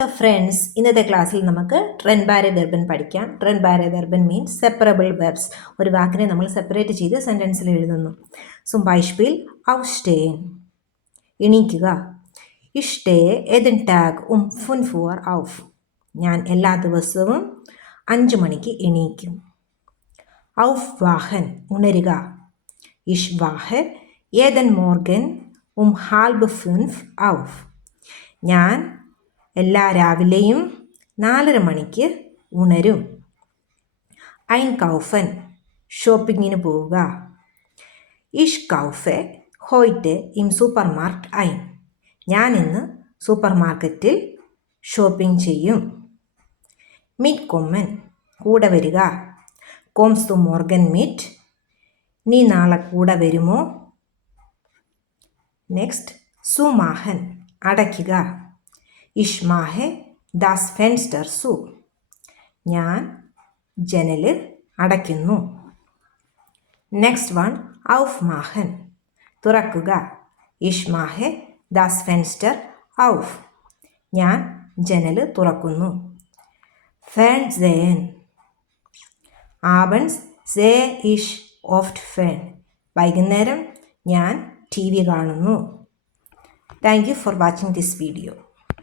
Hello friends, ഇന്നത്തെ ക്ലാസ്സിൽ നമുക്ക് ട്രെൻബാരെ വെർബൻ പഠിക്കാം. ട്രെൻബാരെ വെർബൻ മീൻസ് സെപ്പറബിൾ വെർബ്സ്. ഒരു വാക്കിനെ നമ്മൾ സെപ്പറേറ്റ് ചെയ്ത് സെൻറ്റൻസിൽ എഴുതുന്നു. Zum Beispiel aufstehen, എണീക്കുക. Ich stehe jeden Tag um 5 Uhr auf. ഞാൻ എല്ലാ ദിവസവും 5 മണിക്ക് എണീക്കും. Aufwachen, ഉണരുക. Ich wache jeden Morgen um 4:30 auf. ഞാൻ എല്ലാ രാവിലെയും 4:30 മണിക്ക് ഉണരും. einkaufen, ഷോപ്പിങ്ങിന് പോവുക. Ich kaufe heute im Supermarkt ein. ഞാൻ ഇന്ന് സൂപ്പർ മാർക്കറ്റിൽ ഷോപ്പിംഗ് ചെയ്യും. mitkommen, കൂടെ വരിക. kommst du morgen mit? നീ നാളെ കൂടെ വരുമോ? നെക്സ്റ്റ് zumachen, അടയ്ക്കുക. Ich mache das Fenster zu. ഞാൻ ജനൽ അടയ്ക്കുന്നു. നെക്സ്റ്റ് വൺ aufmachen, തുറക്കുക. Ich mache das Fenster auf. ഞാൻ ജനൽ തുറക്കുന്നു. Fernsehen, abends sehe ich oft Fern. വൈകുന്നേരം ഞാൻ TV കാണുന്നു. Thank you for watching this video.